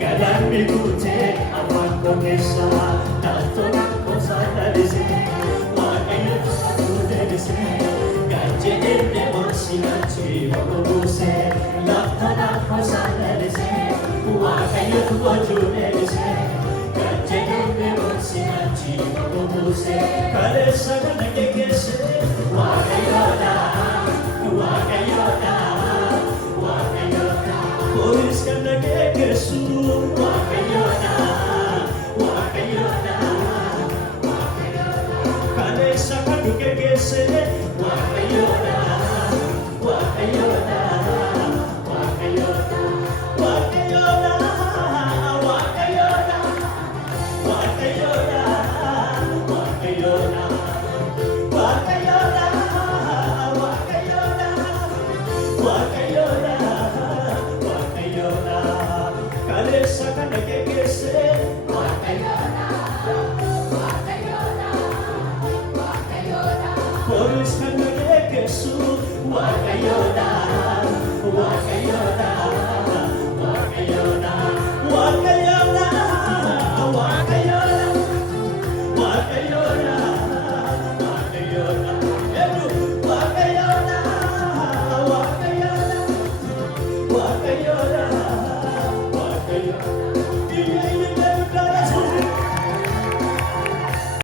Galanni kute afan kongesa Naltona konsana dise Wakaya tude dise Gaje ende morsina chi Wakobuse Naltona konsana dise Wakaya tude dise Gaje ende morsina chi Wakobuse Kare sagana kekese Wakayona Wakayona Wakayona Polis kana kekesu Wakayona Wakayona Wakayona Kale sakadu kekese Wakayona Wakayona Wakayona Wakayona Wakayona Wakayona Wakayona Wakayona Wakayona Wakayona Kale sakana kekese Wakayona Wakayona Wakayona Polis kana kekesu Wakayona Wakayona